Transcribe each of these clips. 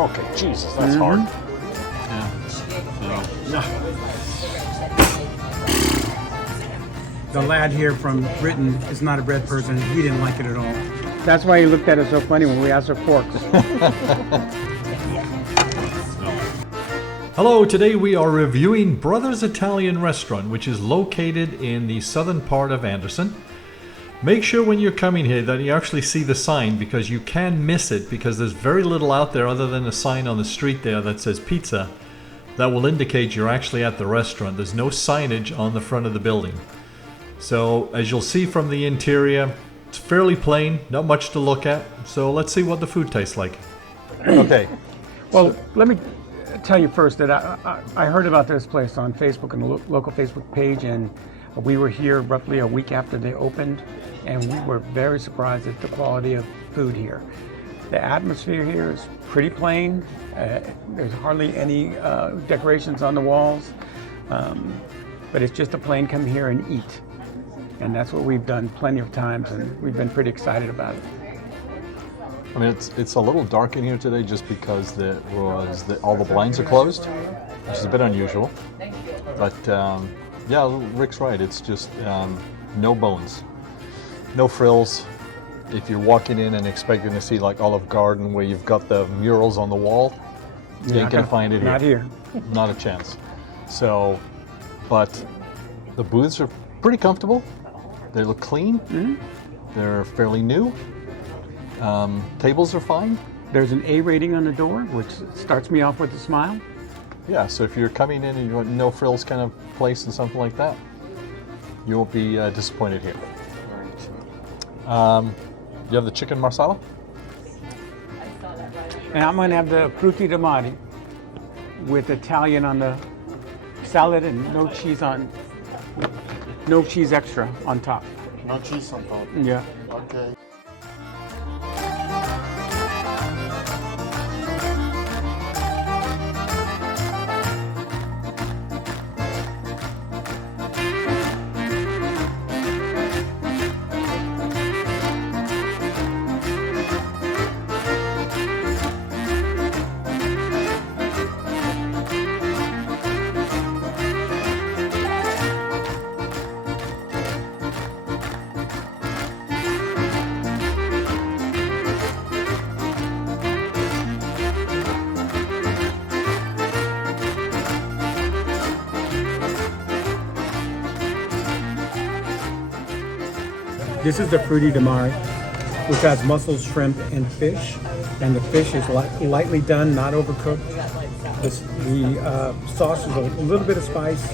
Okay, Jesus, that's hard. Yeah. The lad here from Britain is not a bread person. He didn't like it at all. That's why he looked at us so funny when we asked for forks. Hello, today we are reviewing Brothers Italian Restaurant, which is located in the southern part of Anderson. Make sure when you're coming here that you actually see the sign, because you can miss it because there's very little out there other than a sign on the street there that says pizza that will indicate you're actually at the restaurant. There's no signage on the front of the building. So as you'll see from the interior, it's fairly plain, not much to look at. So let's see what the food tastes like. Okay. Well, let me tell you first that I heard about this place on Facebook, on the local Facebook page, and we were here roughly a week after they opened, and we were very surprised at the quality of food here. The atmosphere here is pretty plain. There's hardly any decorations on the walls, but it's just a plain come here and eat. And that's what we've done plenty of times, and we've been pretty excited about it. I mean, it's a little dark in here today just because all the blinds are closed, which is a bit unusual. But yeah, Rick's right. It's just no bones, no frills. If you're walking in and expecting to see like Olive Garden where you've got the murals on the wall, you ain't gonna find it here. Not here. Not a chance. So, but the booths are pretty comfortable. They look clean. Mm-hmm. They're fairly new. Tables are fine. There's an A rating on the door, which starts me off with a smile. Yeah, so if you're coming in and you want no frills kind of place and something like that, you won't be disappointed here. You have the chicken marsala? And I'm going to have the Frutti di Mare with Italian on the salad and no cheese extra on top. No cheese on top. Yeah. Okay. This is the Frutti di Mare, which has mussels, shrimp, and fish. And the fish is lightly done, not overcooked. The sauce is a little bit of spice,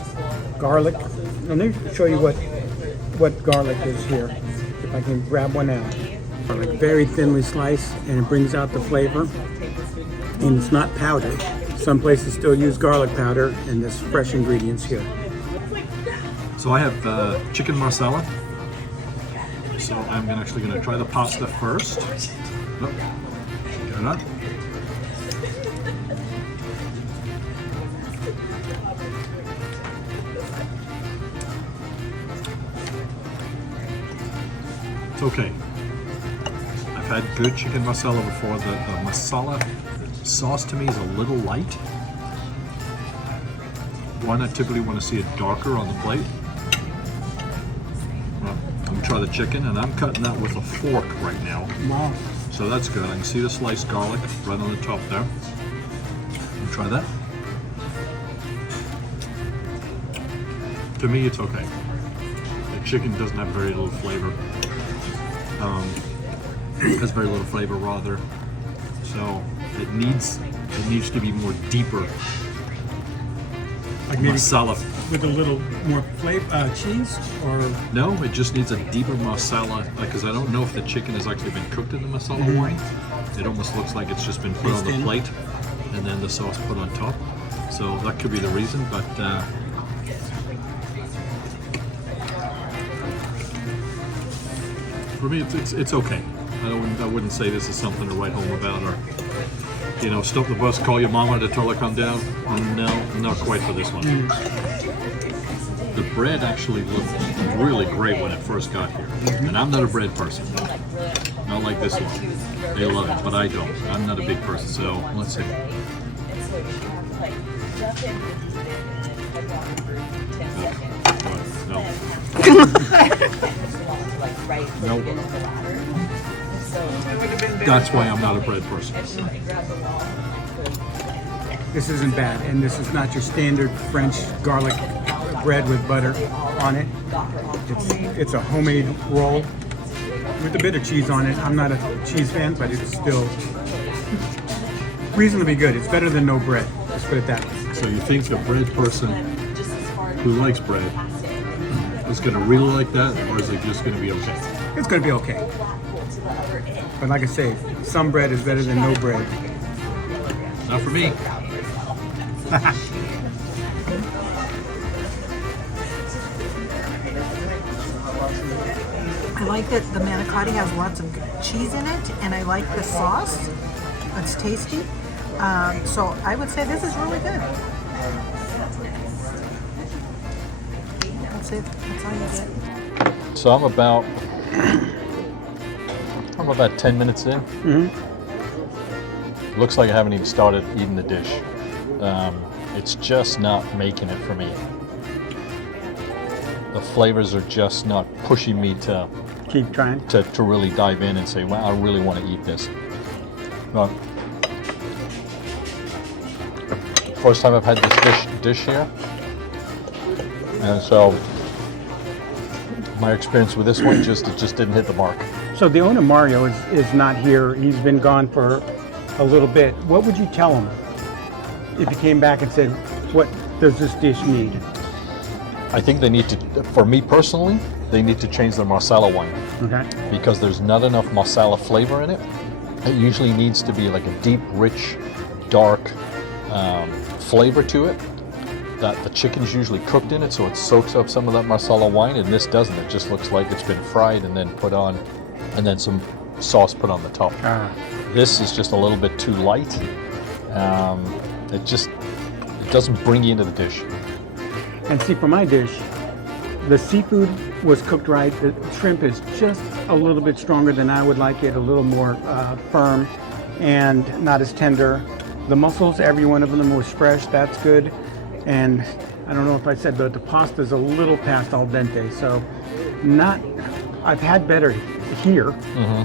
garlic. And let me show you what garlic is here. If I can grab one out. Garlic, very thinly sliced, and it brings out the flavor. And it's not powdered. Some places still use garlic powder, and there's fresh ingredients here. So I have chicken marsala. So I'm actually going to try the pasta first. Oh, get it up. It's okay. I've had good chicken marsala before. The masala sauce to me is a little light. One, I typically want to see it darker on the plate. I'm gonna try the chicken, and I'm cutting that with a fork right now. Wow. So that's good. I can see the sliced garlic right on the top there. I'll try that. To me, it's okay. The chicken doesn't have very little flavor. Has very little flavor, rather. So it needs to be more deeper. Like maybe Masala. with a little more flavor, cheese, or No, it just needs a deeper masala, because I don't know if the chicken has actually been cooked in the masala wine. It almost looks like it's just been put on the plate and then the sauce put on top. So that could be the reason, but for me, it's okay. I wouldn't say this is something to write home about, or stop the bus, call your mama to tell her come down. No, not quite for this one. The bread actually looked really great when it first got here, and I'm not a bread person. Not like this one. They love it, but I don't. I'm not a big person, so let's see. No. Nope. That's why I'm not a bread person. This isn't bad, and this is not your standard French garlic bread with butter on it. It's a homemade roll with a bit of cheese on it. I'm not a cheese fan, but it's still reasonably good. It's better than no bread. Let's put it that way. So you think a bread person who likes bread is going to really like that, or is it just going to be okay? It's going to be okay. But like I say, some bread is better than no bread. Not for me. I like that the manicotti has lots of cheese in it, and I like the sauce. It's tasty. So I would say this is really good. That's it. That's all you get. So I'm about 10 minutes in. Looks like I haven't even started eating the dish. It's just not making it for me. The flavors are just not pushing me to Keep trying. to really dive in and say, wow, I really want to eat this. Well, first time I've had this dish here, and so my experience with this one it just didn't hit the mark. So the owner, Mario, is not here. He's been gone for a little bit. What would you tell him if he came back and said, what does this dish need? I think they need to, for me personally, they need to change their Marsala wine. Okay. Because there's not enough Marsala flavor in it. It usually needs to be like a deep, rich, dark flavor to it. That the chicken's usually cooked in it, so it soaks up some of that Marsala wine, and this doesn't. It just looks like it's been fried and then put on, and then some sauce put on the top. This is just a little bit too light. It doesn't bring you into the dish. And see, for my dish, the seafood was cooked right. The shrimp is just a little bit stronger than I would like it, a little more firm and not as tender. The mussels, every one of them was fresh. That's good. And I don't know if I said, but the pasta's a little past al dente. So I've had better here,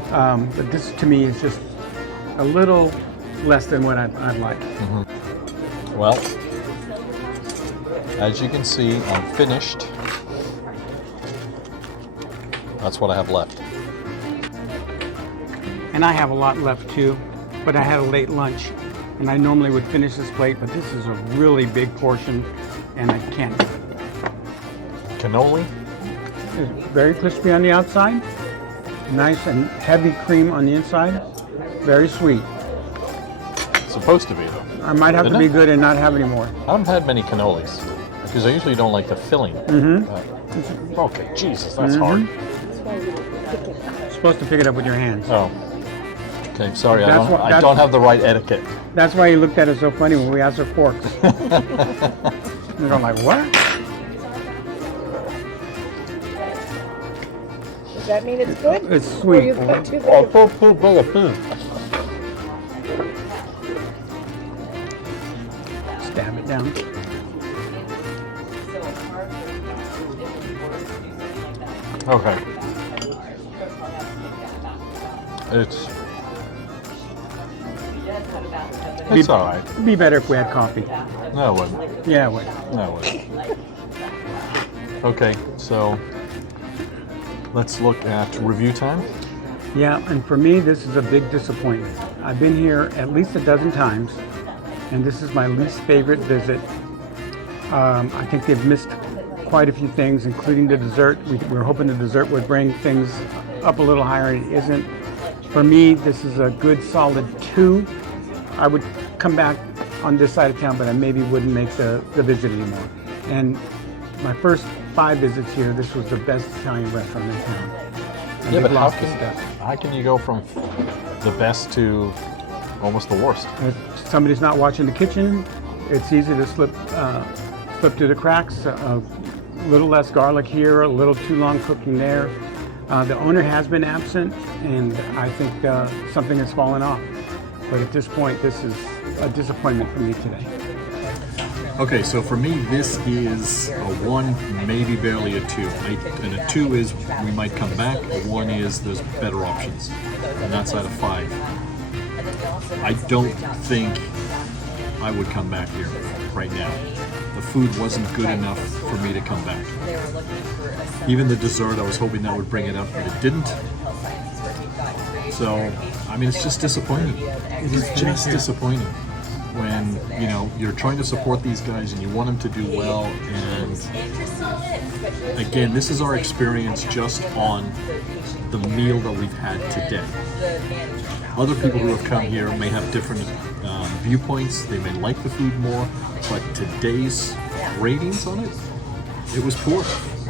but this to me is just a little less than what I'd like. Well, as you can see, I'm finished. That's what I have left. And I have a lot left too, but I had a late lunch, and I normally would finish this plate, but this is a really big portion, and I can't. Cannoli? It's very crispy on the outside, nice and heavy cream on the inside, very sweet. It's supposed to be though. I might have to be good and not have any more. I haven't had many cannolis because I usually don't like the filling. Okay, Jesus, that's hard. You're supposed to pick it up with your hands. Oh. Okay, sorry, That's I don't have the right etiquette. That's why you looked at us so funny when we asked for forks. You're going like, what? Does that mean it's good? It's sweet. You put too Oh, big. Stab it down. Okay. It's all right. It'd be better if we had coffee. No, it wouldn't. Yeah, it would. No, it wouldn't. Okay, so let's look at review time. Yeah, and for me, this is a big disappointment. I've been here at least a dozen times, and this is my least favorite visit. I think they've missed quite a few things, including the dessert. We were hoping the dessert would bring things up a little higher, and it isn't. For me, this is a good solid 2. I would come back on this side of town, but I maybe wouldn't make the visit anymore. And my first 5 visits here, this was the best Italian restaurant in town. And Yeah, they've but lost a step. how can you go from the best to almost the worst? If somebody's not watching the kitchen, it's easy to slip through the cracks. A little less garlic here, a little too long cooking there. The owner has been absent, and I think something has fallen off. But at this point, this is a disappointment for me today. Okay, so for me, this is a 1, maybe barely a 2. And a 2 is we might come back. A 1 is there's better options. And that's out of 5. I don't think I would come back here right now. The food wasn't good enough for me to come back. Even the dessert, I was hoping that would bring it up, but it didn't. So, I mean, it's just disappointing. It's just disappointing when, you know, you're trying to support these guys and you want them to do well. And again, this is our experience just on the meal that we've had today. Other people who have come here may have different viewpoints. They may like the food more, but today's ratings on it, it was poor.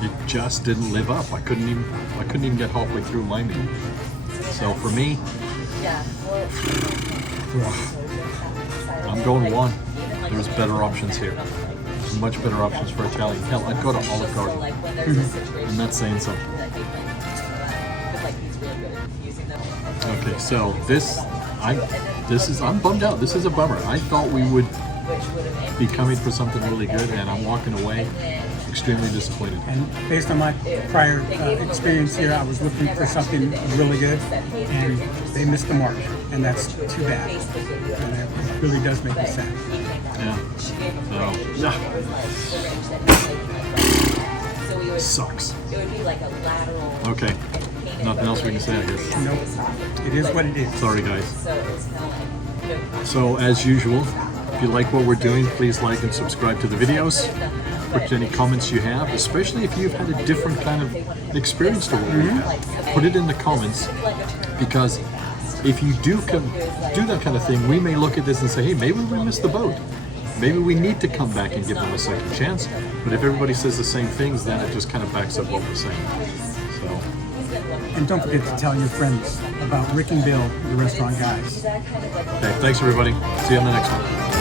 It just didn't live up. I couldn't even get halfway through my meal. So for me, I'm going 1. There's better options here. Much better options for Italian. Hell, I'd go to Olive Garden. And that's saying something. Okay, so I'm bummed out. This is a bummer. I thought we would be coming for something really good, and I'm walking away extremely disappointed. And based on my prior experience here, I was looking for something really good, and they missed the mark, and that's too bad. And it really does make me sad. Yeah. So, sucks. Okay. Nothing else we can say, I guess. Nope. It is what it is. Sorry, guys. So, as usual, if you like what we're doing, please like and subscribe to the videos. Put any comments you have, especially if you've had a different kind of experience to what we have. Put it in the comments, because if you do that kind of thing, we may look at this and say, hey, maybe we missed the boat. Maybe we need to come back and give them a second chance. But if everybody says the same things, then it just kind of backs up what we're saying. So. And don't forget to tell your friends about Rick and Bill, the restaurant guys. Okay, thanks everybody. See you on the next one.